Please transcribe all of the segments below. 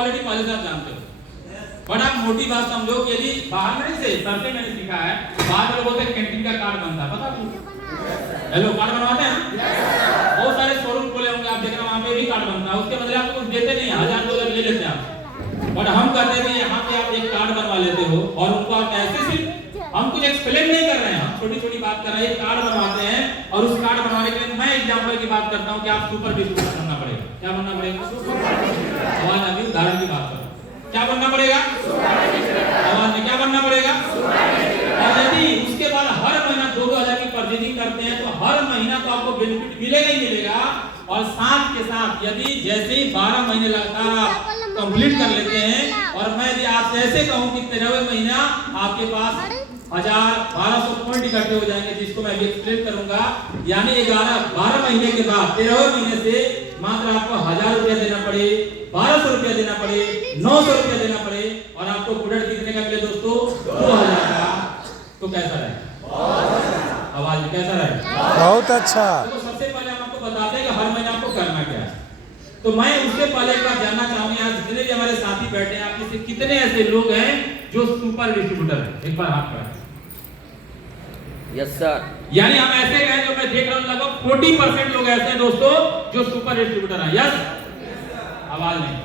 Already पहले से आप जानते हो। बट आप मोटी बात समझो कि यदि बाहर में से सर से मैंने सीखा है, बाहर में बोलते हैं कैंटीन का कार्ड बनता है, पता आपको? हेलो, कार्ड बनवाते हैं ना, बहुत सारे शोरूम खोले होंगे, आप देख रहे वहाँ पे भी कार्ड बनता है, उसके बदले आपको कुछ देते नहीं, 1000-2000 ले लेते हैं आप। बट हम कहते हैं कि यहाँ पे आप एक कार्ड बनवा लेते हो और उनको आप ऐसे सिर्फ, हम कुछ एक्सप्लेन नहीं कर रहे हैं, हम छोटी छोटी बात कर रहे हैं, एक कार्ड बनवाते हैं और उस कार्ड बनवाने के लिए मैं एग्जांपल की बात करता हूँ कि आप सुपर डिस्ट्रीब्यूटर बनना पड़ेगा। क्या बनना पड़ेगा? आवाज अभी उदाहरण की बात करो, क्या बनना पड़ेगा? आवाज में क्या बनना पड़ेगा? और यदि उसके बाद हर महीना 2-2000 की परचेजिंग करते हैं तो हर महीना तो आपको बेनिफिट मिलेगा ही मिलेगा। और साथ के साथ यदि जैसे ही 12 महीने लगातार आप कंप्लीट कर लेते हैं और मैं यदि आपसे ऐसे कहूं कि 13वें महीना आपके पास 1000-1200 पॉइंट इकट्ठे हो जाएंगे, जिसको मैं अभी एक्सप्लेन करूंगा, यानी 12 महीने के बाद 13वें महीने से मात्र आपको 1000 रुपया देना पड़े, 1200 रुपया देना पड़े, 900 रुपया देना पड़े और आपको प्रोडक्ट कितने का मिले दोस्तों? 2000 का। तो कैसा रहेगा? आवाज में कैसा रहेगा? बहुत अच्छा। तो सबसे पहले हम आपको बताते हैं कि हर महीने आपको करना क्या है। तो मैं उससे पहले एक बार जानना चाहूंगा, आज जितने भी हमारे साथी बैठे हैं, आप में से कितने ऐसे लोग हैं जो सुपर डिस्ट्रीब्यूटर हैं? एक बार हाथ बढ़ाएं। Yes sir. यानी हम ऐसे हैं जो मैं देख रहा हूं लगभग 40% लोग ऐसे हैं दोस्तों जो सुपर डिस्ट्रीब्यूटर हैं। यस? आवाज नहीं।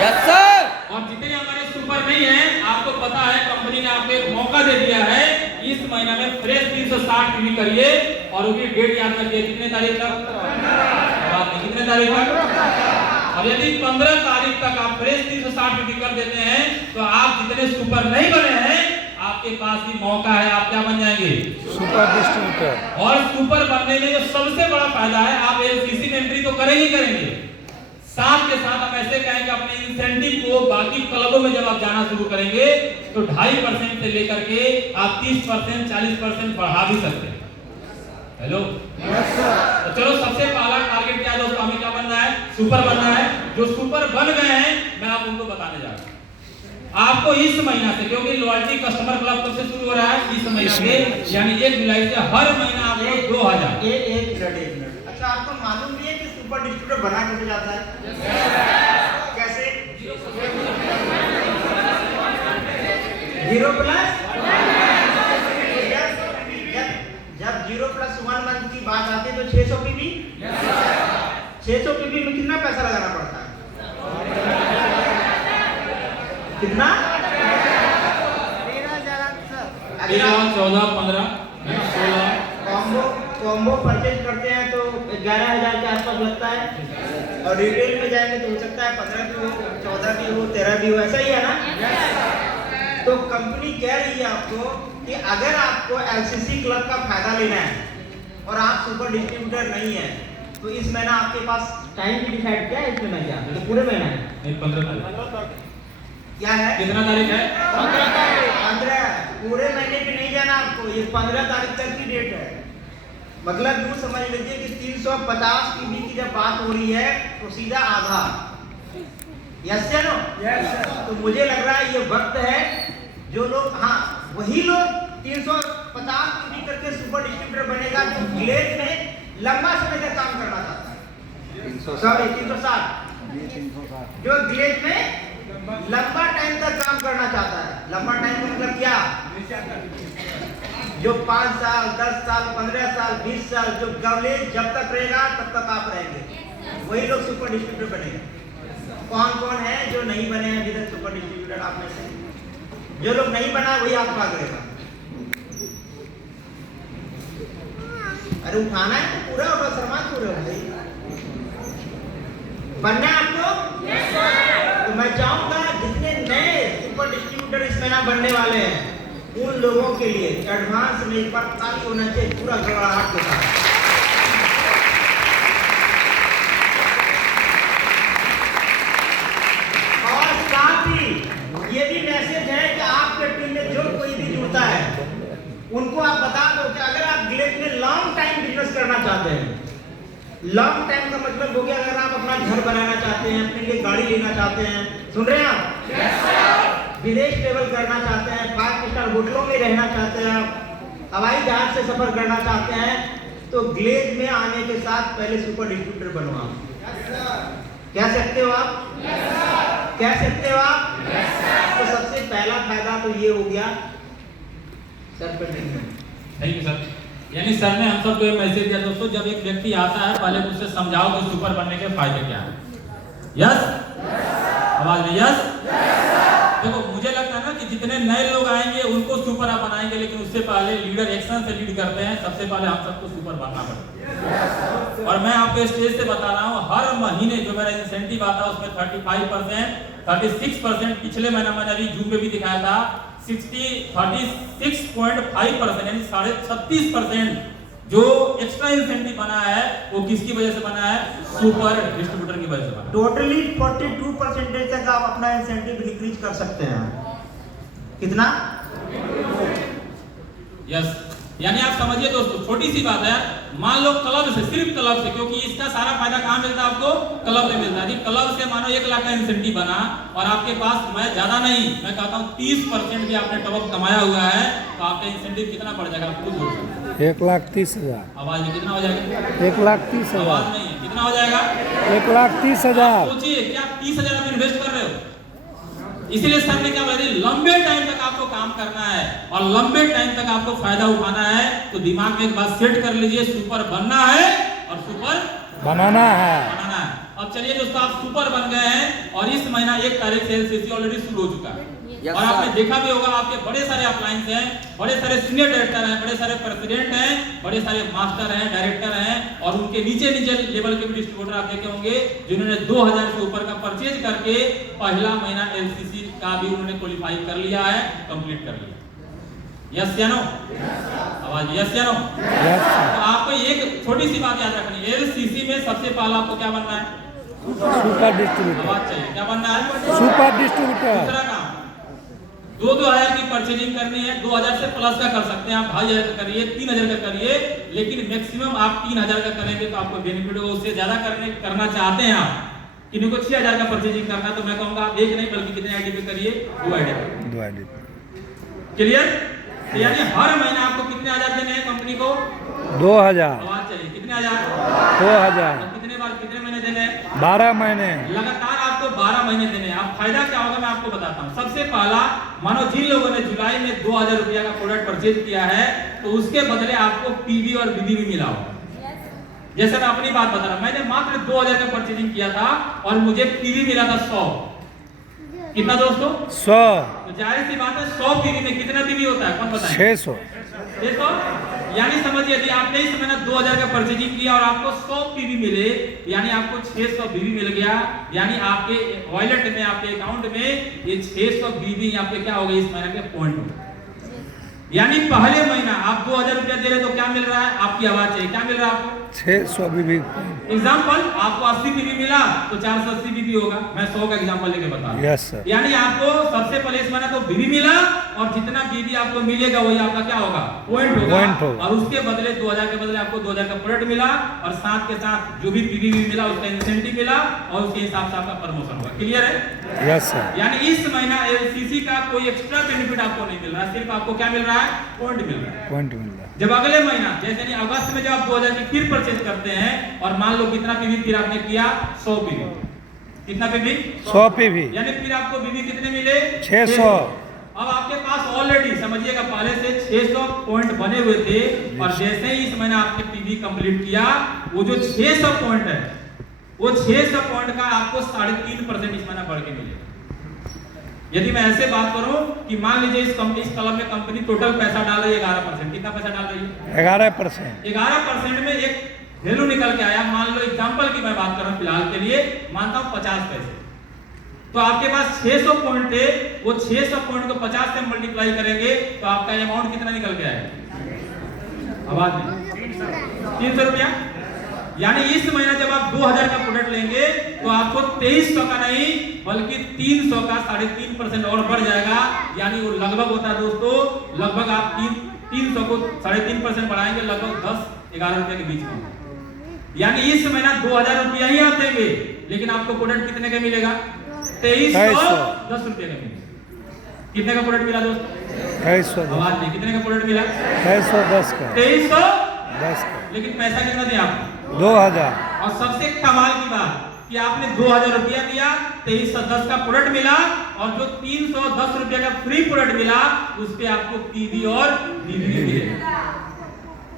Yes sir. और जितने हमारे सुपर नहीं है, आपको पता है कंपनी ने आपको एक मौका दे दिया है, इस महीना में फ्रेश 360 टीवी करिए और उसकी डेट याद रखिए, कितने तारीख तक? कितने तारीख तक? और यदि 15 तारीख तक आप फ्रेश 360 टीवी कर देते हैं तो आप जितने सुपर नहीं बने हैं, आपके पास भी मौका है, आप क्या बन जाएंगे? Super distributor. और सुपर बनने में जो सबसे बड़ा फायदा है, आप एलसीसी में एंट्री तो करेंगे करेंगे, साथ के साथ आप ऐसे कहेंगे अपने इंसेंटिव को बाकी क्लबों में जब आप जाना शुरू करेंगे तो 2.5% से लेकर के आप 30%, 40% बढ़ा भी सकते हैं। Hello, yes sir. तो चलो सबसे पहला टारगेट क्या है दोस्तों? हमें क्या बनना है? सुपर बनना है। जो सुपर बन गए हैं मैं आप उनको बताने जा रहा हूँ। आपको इस महीना से, क्योंकि लॉयल्टी कस्टमर क्लब कब से शुरू हो रहा है? इस महीना से, यानी 1 जुलाई से हर महीना आपको 2000। एक मिनट। अच्छा, आपको मालूम नहीं है कि सुपर डिस्ट्रीब्यूटर बना कैसे जाता है? कैसे? 0+? जब 0+1 मंथ की बात आती है तो 600 पीबी, 600 पीबी में कितना पैसा लगाना पड़ता है? कितना? 13, 14, 15, 16। कॉम्बो परचेज करते हैं तो 11,000 के आसपास लगता है और रिटेल में जाएंगे तो हो सकता है 15 भी हो, 14 भी हो, 13 भी हो, ऐसा ही है ना? तो कंपनी कह रही है आपको कि अगर आपको एलसीसी क्लब का फायदा लेना है और आप सुपर डिस्ट्रीब्यूटर नहीं है तो इस महीना आपके पास टाइम भी डिसाइड किया है? इस महीना क्या तो पूरे महीना है? नहीं, 15 तारीख। क्या है? कितना तारीख है? 15 तारीख। 15 पूरे महीने पे नहीं जाना आपको, ये 15 तारीख तक की डेट है। मतलब यूँ समझ लीजिए कि 350 पीबी की जब बात हो रही है तो सीधा आधा। यस या नो? Yes sir. तो मुझे लग रहा है ये वक्त है जो लोग, हाँ वही लोग 350 पीबी करके सुपर डिस्ट्रीब्यूटर बनेगा जो ग्लेज में लंबा समय तक काम करना चाहता है। सॉरी 360 जो ग्लेज में लंबा टाइम तक काम करना चाहता है। लंबा टाइम का मतलब क्या? जो 5 साल, 10 साल, 15 साल, 20 साल, जो ग्लेज जब तक रहेगा तब तक आप रहेंगे, वही लोग सुपर डिस्ट्रीब्यूटर बनेंगे। कौन कौन है जो नहीं बने हैं अभी तक सुपर डिस्ट्रीब्यूटर? आप में से जो लोग नहीं बना वही आप भाग रहेगा। अरे उठाना है तो पूरा होगा, शर्मा पूरे हो भाई। बनना है आपको? yes, तो मैं चाहूंगा जितने नए सुपर डिस्ट्रीब्यूटर इस महीना बनने वाले हैं उन लोगों के लिए एडवांस में एक बार ताली होना चाहिए पूरा गड़गड़ाहट के साथ। और साथ ही ये भी मैसेज है कि आपके टीम में जो कोई भी जुड़ता है उनको आप बता दो कि अगर आप ग्लेज में लॉन्ग टाइम बिजनेस करना चाहते हैं, लॉन्ग टाइम का मतलब हो गया अगर आप अपना घर बनाना चाहते हैं, अपने लिए गाड़ी लेना चाहते हैं, सुन रहे हैं आप? yes, विदेश ट्रेवल करना चाहते हैं, 5 स्टार होटलों में रहना चाहते हैं, आप हवाई जहाज से सफर करना चाहते हैं, तो ग्लेज में आने के साथ पहले सुपर डिस्ट्रीब्यूटर बनो आप। yes, कह सकते हो आप? yes, कह सकते हो आप? तो सबसे पहला फायदा तो ये हो गया सर पे नहीं। Thank you sir. यानी सर ने हम सबको एक मैसेज दिया दोस्तों, जब एक व्यक्ति आता है पहले उससे समझाओ कि सुपर बनने के फायदे क्या है। यस, आवाज में यस। देखो मुझे लगता है ना कि जितने नए लोग आएंगे उनको सुपर आप बनाएंगे, लेकिन उससे पहले लीडर एक्शन से लीड करते हैं। सबसे पहले हम सबको सुपर बनना पड़ेगा। और मैं आपको स्टेज से बता रहा हूँ, हर महीने जो मेरा इंसेंटिव आता है उसमें 35%, 36% पिछले महीना मैंने अभी जून में भी दिखाया था, 36.5% यानी 36.5% जो एक्स्ट्रा इंसेंटिव बना है वो किसकी वजह से बना है? सुपर डिस्ट्रीब्यूटर की वजह से बना। टोटली 42% तक आप अपना इंसेंटिव इंक्रीज कर सकते हैं। कितना? यस, यानी आप समझिए दोस्तों, छोटी सी बात है। मान लो क्लब से, सिर्फ क्लब से, क्योंकि इसका सारा फायदा कहाँ मिलता है आपको? क्लब में मिलता है। क्लब से मानो 1 लाख का इंसेंटिव बना और आपके पास, मैं ज्यादा नहीं, मैं कहता हूँ 30% भी आपने टॉप कमाया हुआ है, तो आपका इंसेंटिव कितना बढ़ जाएगा? आप खुद बोल सकते हैं। 1,30,000। आवाज में कितना हो जाएगा? 1,30,000। आवाज नहीं है, कितना हो जाएगा? 1,30,000। सोचिए क्या 30,000 आप इन्वेस्ट कर रहे हो। इसीलिए सर ने क्या बोला, लंबे टाइम तक आपको काम करना है और लंबे टाइम तक आपको फायदा उठाना है। तो दिमाग में एक बात सेट कर लीजिए, सुपर बनना है और सुपर बनाना है। अब चलिए दोस्तों, आप सुपर बन गए हैं और इस महीना 1 तारीख से एलसीसी ऑलरेडी शुरू हो चुका है। Yes, और आपने sir. देखा भी होगा, आपके बड़े सारे अपलाइंस हैं, बड़े सारे सीनियर डायरेक्टर हैं, बड़े सारे प्रेसिडेंट हैं, बड़े सारे मास्टर हैं, डायरेक्टर हैं, और उनके नीचे लेवल के भी डिस्ट्रीब्यूटर आप देखे होंगे जिन्होंने 2000 से ऊपर का परचेज करके पहला महीना एलसीसी का भी उन्होंने क्वालिफाई कर लिया है, कंप्लीट कर लिया। यस या नो? आवाज यस या नो? तो आपको एक छोटी सी बात याद रखनी है, एलसीसी में सबसे पहला आपको क्या बनना है? Super distributor. आवाज चाहिए, क्या बनना है? Super distributor. दूसरा काम, 2,000 की परचेजिंग करनी है, 2,000 से प्लस का कर सकते हैं आप, 2,500 का करिए, 3,000 का करिए, लेकिन मैक्सिमम आप 3,000 का करेंगे तो आपको बेनिफिट होगा। उससे ज्यादा करना चाहते हैं आप, किन्हीं को 6,000 का परचेजिंग करना, तो मैं कहूंगा आप एक नहीं बल्कि कितने आईडी पे करिए? 2 आईडी पे। 2 आईडी। क्लियर? यानी हर महीने आपको कितने हजार देने हैं कंपनी को? 2,000। आवाज चाहिए, कितने हजार? 2,000। कितने बार, कितने महीने देने हैं? 12 महीने लगातार आपको 12 महीने देने हैं। अब फायदा क्या होगा मैं आपको बताता हूँ। सबसे पहला, मानो जिन लोगों ने जुलाई में 2,000 रुपया का प्रोडक्ट परचेज किया है, तो उसके बदले आपको पीवी और बीबी भी मिला होगा। जैसे मैं अपनी बात बता रहा हूं, मैंने मात्र 2,000 का परचेजिंग किया था और मुझे पीवी मिला था 100। कितना दोस्तों? 100। तो जाहिर सी बात है 100 पीवी में कितना पीवी होता है, कौन बताए? 600। देखो, यानी समझिए, यदि आपने इस महीना 2,000 का परचेजिंग किया और आपको 100 पीवी मिले, यानी आपको 600 बीवी मिल गया, यानी आपके वॉलेट में, आपके अकाउंट में ये 600 बीवी आपके क्या हो गए इस महीने के पॉइंट हो। यानी पहले महीना आप 2,000 रुपया दे रहे तो क्या मिल रहा है? आपकी आवाज चाहिए, क्या मिल रहा है आपको? 600 बीबी। एग्जाम्पल, आपको 80 बीबी मिला तो 480 बीबी होगा। मैं 100 का एग्जाम्पल लेके बता रहा हूं। Yes sir. यानी आपको सबसे पहले इस महीना तो बीबी मिला और जितना बीबी आपको मिलेगा वही आपका क्या होगा? पॉइंट होगा। और उसके बदले 2,000 के बदले आपको 2,000 का प्रोडक्ट मिला और साथ के साथ जो भी बीबी मिला उसका इंसेंटिव मिला और उसके हिसाब से आपका प्रमोशन हुआ। क्लियर है? Yes sir. यानी इस महीना एलसीसी का कोई एक्स्ट्रा बेनिफिट आपको नहीं मिल रहा, सिर्फ आपको क्या मिल रहा है? पॉइंट मिल रहा है। पॉइंट मिल रहा है। जब अगले महीना जैसे नहीं अगस्त में जब आप 2,000 की फिर परचेज करते हैं और मान लो कितना पीवी फिर आपने किया? 100 पीवी। कितना पीवी? 100 पीवी। यानी फिर आपको पीवी कितने मिले? 600। अब आपके पास ऑलरेडी समझिएगा पहले से 600 पॉइंट बने हुए थे और जैसे ही इस महीना आपने पीवी कंप्लीट किया, वो जो 600 पॉइंट है, वो 600 पॉइंट का आपको 3.5% इस महीना बढ़ के मिलेगा। यदि मैं ऐसे बात करूं कि मान लीजिए इस क्लब में कंपनी टोटल पैसा डाल रही है 11%, कितना पैसा डाल रही है? 11%। 11% में एक वैल्यू निकल के आया। मान लो एग्जांपल की मैं बात कर रहा हूं फिलहाल के लिए, मानता हूं 50 पैसे। तो आपके पास 600 पॉइंट थे, वो 600 पॉइंट को 50 से मल्टीप्लाई करेंगे तो आपका अमाउंट कितना निकल के आएगा? आवाज नहीं। 300 रुपया। यानी इस महीना जब आप 2,000 का प्रोडक्ट लेंगे तो आपको 2300 का नहीं बल्कि 300 का 3.5% और बढ़ जाएगा। यानी वो लगभग होता है दोस्तों, लगभग आप 300 को 3.5% बढ़ाएंगे, लगभग 10-11 रुपए के बीच में। यानी इस महीना 2,000 रुपया ही आप देंगे, लेकिन आपको प्रोडक्ट कितने का मिलेगा? 2310 रुपये का मिलेगा। कितने का प्रोडक्ट मिला दोस्तों? 2310। आवाज नहीं, कितने का प्रोडक्ट मिला? 2310 का। 2310 का। लेकिन पैसा कितना दिया आपको? 2,000। और सबसे कमाल की बात, कि आपने 2000 रुपया दिया, 2310 का प्रोडक्ट मिला, और जो 310 रुपया का फ्री प्रोडक्ट मिला उस पे आपको पीवी और बीवी मिलेगा।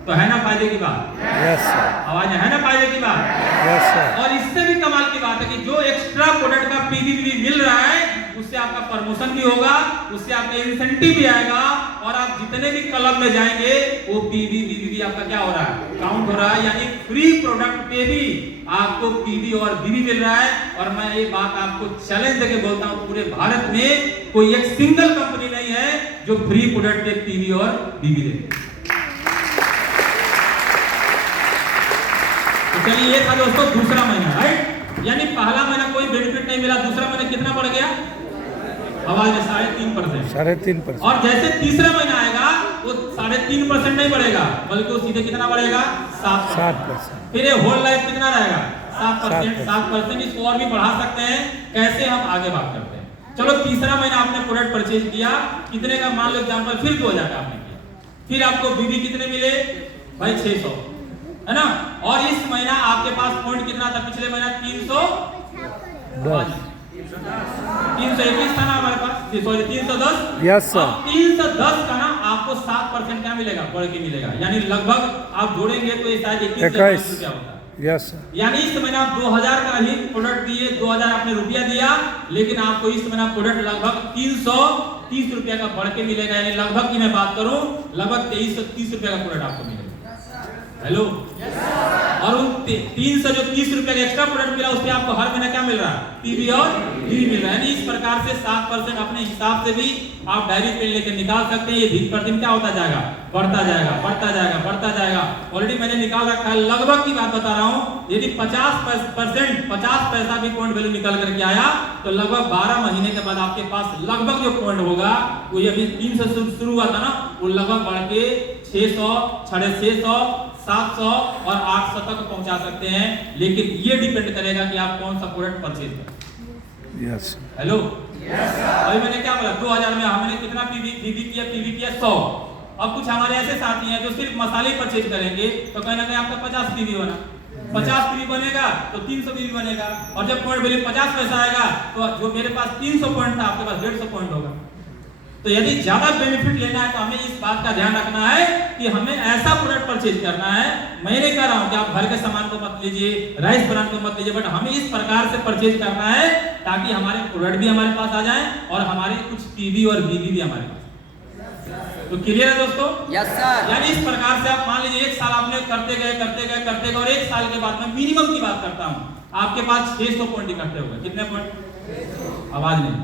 तो है ना फायदे की बात? यस सर, आवाज है ना फायदे की बात? यस सर, और इससे भी कमाल की बात है कि जो एक्स्ट्रा प्रोडक्ट का पीवी मिल रहा है उससे आपका प्रमोशन भी होगा, उससे आपका इंसेंटिव भी आएगा, और आप जितने भी क्लब में जाएंगे वो पीवी बीवी आपका क्या हो रहा है, काउंट हो रहा है। यानी फ्री प्रोडक्ट पे भी आपको पीवी और बीवी मिल रहा है। और मैं ये बात आपको चैलेंज देके बोलता हूँ, पूरे भारत में कोई एक सिंगल कंपनी नहीं है जो फ्री प्रोडक्ट पे पीवी और बीवी दे। तो चलिए ये था दोस्तों दूसरा महीना, राइट? यानी पहला महीना कोई बेनिफिट नहीं मिला, दूसरा महीना कितना बढ़ गया? आवाज में 3.5%। 3.5%। और जैसे तीसरा महीना आएगा वो 3.5% नहीं बढ़ेगा, बल्कि वो सीधे कितना बढ़ेगा? 7%। फिर ये होल लाइफ कितना रहेगा? 7%। इसको और भी बढ़ा सकते हैं, कैसे हम आगे बात करते हैं। चलो तीसरा महीना आपने प्रोडक्ट परचेज किया, कितने का? मान लो एग्जांपल फिर 2000 का आपने किया, फिर आपको बीवी कितने मिले भाई? 600, है ना? और इस महीना आपके पास पॉइंट कितना था? पिछले महीना 310, 321 था ना हमारे पास, सॉरी 310। Yes sir. 310 का ना आपको 7% क्या मिलेगा? बढ़ के मिलेगा। यानी लगभग आप जोड़ेंगे तो ये शायद 21 रुपया होता है। Yes sir. यानी इस महीना आप 2000 का ही प्रोडक्ट दिए, 2000 आपने रुपया दिया, लेकिन आपको इस महीना प्रोडक्ट लगभग 330 रुपया का बढ़ के मिलेगा। यानी लगभग की मैं बात करूं, लगभग 2330 रुपया का प्रोडक्ट आपको मिलेगा। हेलो, और उन 330 रुपया का एक्स्ट्रा प्रोडक्ट मिला, उसपे आपको हर महीना क्या मिल रहा है? पीवी और बीवी मिल रहा है। यानी इस प्रकार से 7% अपने हिसाब से भी आप डायरी पेन लेकर निकाल सकते हैं। ये दिन पर दिन क्या होता जाएगा? बढ़ता जाएगा, बढ़ता जाएगा, बढ़ता जाएगा। ऑलरेडी मैंने निकाल रखा है, लगभग की बात बता रहा हूँ। यदि 50% 50 पैसा भी पॉइंट वैल्यू निकल करके आया तो लगभग 12 महीने के बाद आपके पास लगभग जो पॉइंट होगा वो ये अभी 3 से शुरू हुआ था ना, वो लगभग बढ़ के 600, 650, 700 और 800 तक पहुंचा सकते हैं। लेकिन ये डिपेंड करेगा कि आप कौन सा प्रोडक्ट परचेज करें। यस। हेलो, अभी मैंने क्या बोला? 2000 में हमने कितना पीवी किया? 100। अब कुछ हमारे ऐसे साथी हैं जो सिर्फ मसाले परचेज करेंगे, तो कहीं ना कहीं आपका 50 पीवी बना, 50 पीवी बनेगा तो 300 पीवी बनेगा। और जब पॉइंट वैल्यू 50 पैसा आएगा तो जो मेरे पास 300 पॉइंट था आपके पास 150 पॉइंट होगा। तो यदि ज्यादा बेनिफिट लेना है तो हमें इस बात का ध्यान रखना है कि हमें ऐसा प्रोडक्ट परचेज करना है। मैं नहीं कह रहा हूं कि आप घर के सामान को मत लीजिए, राइस ब्रांड को मत लीजिए, बट हमें इस प्रकार से परचेज करना है ताकि हमारे प्रोडक्ट भी हमारे पास आ जाए और हमारे कुछ पीवी और बीवी भी हमारे पास। तो क्लियर है दोस्तों? Yes sir. यानी इस प्रकार से आप मान लीजिए 1 साल आपने करते गए और 1 साल के बाद में मिनिमम की बात करता हूं, आपके पास 600 पॉइंट इकट्ठे हो गए। कितने पॉइंट? आवाज नहीं,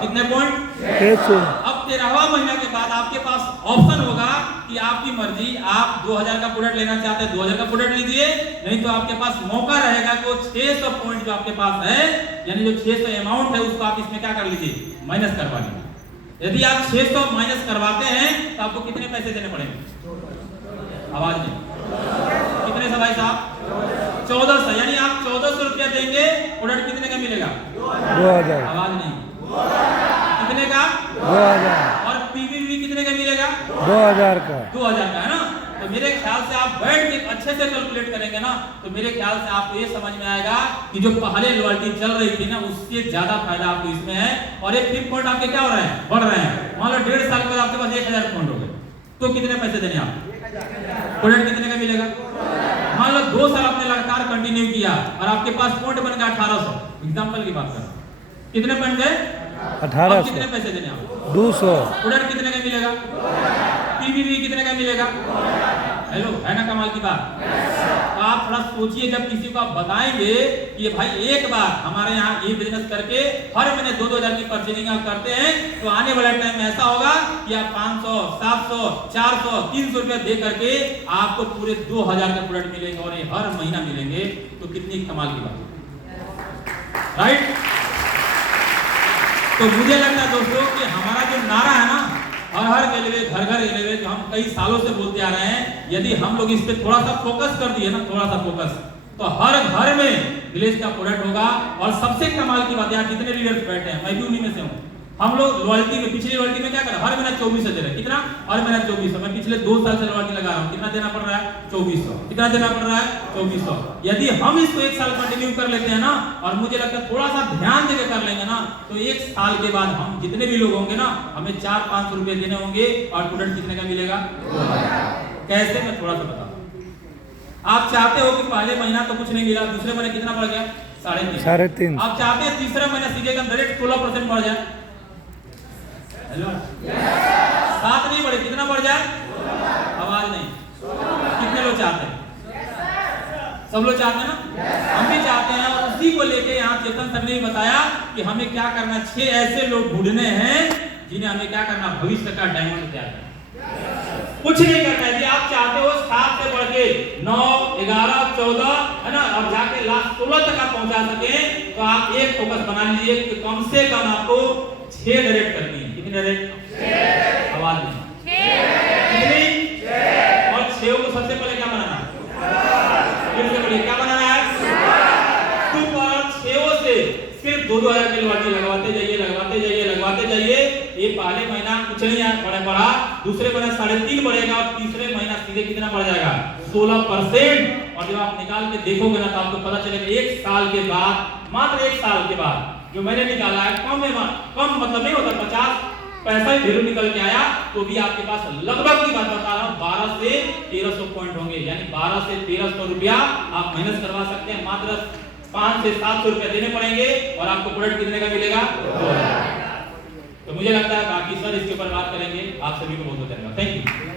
कितने पॉइंट? 600। अब 13वां महीना के बाद आपके पास ऑप्शन होगा कि आपकी मर्जी, आप 2000 का प्रोडक्ट लेना चाहते हैं 2000 का प्रोडक्ट लीजिए, नहीं तो आपके पास मौका रहेगा कि 600 पॉइंट जो आपके पास है, यानी जो 600 अमाउंट है उसको आप इसमें क्या कर लीजिए? माइनस करवा लीजिए। यदि आप 600 माइनस करवाते हैं तो आपको कितने पैसे देने पड़ेंगे? आवाज नहीं, कितने से भाई साहब? 1400। यानी आप 1400 रुपया देंगे, प्रोडक्ट कितने का मिलेगा? 2000। आवाज नहीं, कितने का? 2000। और पीवी कितने का मिलेगा? 2000 का। 2000 का, है ना? तो मेरे ख्याल से आप बैठ के अच्छे से कैलकुलेट करेंगे ना, तो मेरे ख्याल से आपको ये समझ में आएगा कि जो पहले लॉयल्टी चल रही थी ना, उससे ज्यादा फायदा आपको इसमें है। और ये फ्लिप पॉइंट आपके क्या हो रहे हैं? बढ़ रहे हैं। मान लो 1.5 साल के बाद आपके पास 1000 पॉइंट हो गए, तो कितने पैसे देने आप? प्रोडक्ट कितने का मिलेगा? मान लो 2 साल आपने लगातार कंटिन्यू किया और आपके पास पॉइंट बन गया 1800, एग्जांपल की बात कर, कितने पॉइंट गए? 1800। कितने पैसे देने आप? 200। प्रोडक्ट कितने का मिलेगा? पीवी कितने का मिलेगा? हेलो, है ना कमाल की बात? तो आप थोड़ा सोचिए, जब किसी को आप बताएंगे कि भाई एक बार हमारे यहाँ ये बिजनेस करके हर महीने 2-2000 की परचेजिंग आप करते हैं, तो आने वाले टाइम में ऐसा होगा कि आप 500, 700, 400, 300 रुपया दे करके आपको पूरे 2000 का प्रोडक्ट मिलेंगे और ये हर महीना मिलेंगे। तो कितनी कमाल की बात, राइट? तो मुझे लगता है दोस्तों कि हमारा जो नारा है ना, हर गले घर गले, जो हम कई सालों से बोलते आ रहे हैं, यदि हम लोग इस पे थोड़ा सा फोकस कर दिए ना, थोड़ा सा फोकस, तो हर घर में विलेज का प्रोडक्ट होगा। और सबसे कमाल की बात, यहाँ जितने लीडर्स बैठे हैं, मैं भी उन्हीं में से हूँ, हम लोग लॉयल्टी में, पिछली लॉयल्टी में क्या करें, हर महीना 2400 दे रहे हैं, कितना, हर महीना 2400। मैं पिछले 2 साल से लॉयल्टी लगा रहा हूँ, कितना देना पड़ रहा है, 2400। कितना देना पड़ रहा है, 2400। यदि हम इसको 1 साल कंटिन्यू कर लेते हैं ना, और मुझे लगता है थोड़ा सा ध्यान देकर कर लेंगे ना, तो 1 साल के बाद हम जितने भी लोग होंगे ना, हमें 400-500 रुपए देने होंगे, और स्टूडेंट कितने का मिलेगा, 2000। कैसे, मैं थोड़ा सा बताऊं। आप चाहते हो कि पहले महीना तो कुछ नहीं मिला, दूसरे महीने कितना बढ़ गया, 3.5। आप चाहते हैं तीसरा महीना सीधे एकदम डायरेक्ट 16% बढ़ जाए, हेलो, 7 नहीं बढ़े, कितना बढ़ जाए, आवाज नहीं, कितने लोग चाहते हैं, सब लोग चाहते हैं ना, हम भी चाहते हैं। और उसी को लेके यहाँ चेतन सर ने भी बताया कि हमें क्या करना, 6 ऐसे लोग ढूंढने हैं जिन्हें हमें क्या करना, भविष्य का डायमंड तैयार करना, कुछ नहीं करना है। यदि आप चाहते हो 7 से बढ़ के 9, 11, 14 है ना, और जाके लास्ट 16 तक आप पहुंचा सके, तो आप एक फोकस बना लीजिए कि कम से कम आपको 6 डायरेक्ट करनी है। कितनी डायरेक्ट, आवाज नहीं, कितनी, और 6 को सबसे पहले क्या बनाना, फिर से बोलिए क्या बनाना है, 6 से सिर्फ 2-2000 की लॉटरी लगवाते जाइए, लगवाते जाइए, लगवाते जाइए। ये पहले महीना कुछ नहीं है, बढ़ा, दूसरे महीना 3.5 बढ़ेगा, और तीसरे महीना सीधे कितना बढ़ जाएगा, 16%। और जब आप निकाल के देखोगे ना, तो आपको पता चलेगा 1 साल के बाद, मात्र 1 साल के बाद, जो मैंने निकाला है, कम मतलब नहीं होता, 50 पैसा ही ढेरों निकल के आया, तो भी आपके पास लगभग की बात बता रहा हूँ 12 से 1300 पॉइंट होंगे, यानी 12 से 1300 रुपया आप मेहनत करवा सकते हैं। मात्र 5 से 700 रुपए देने पड़ेंगे, और आपको प्रोडक्ट कितने का मिलेगा, 2000। तो मुझे लगता है बाकी सर इसके ऊपर बात करेंगे। आप सभी को बहुत बहुत धन्यवाद, थैंक यू।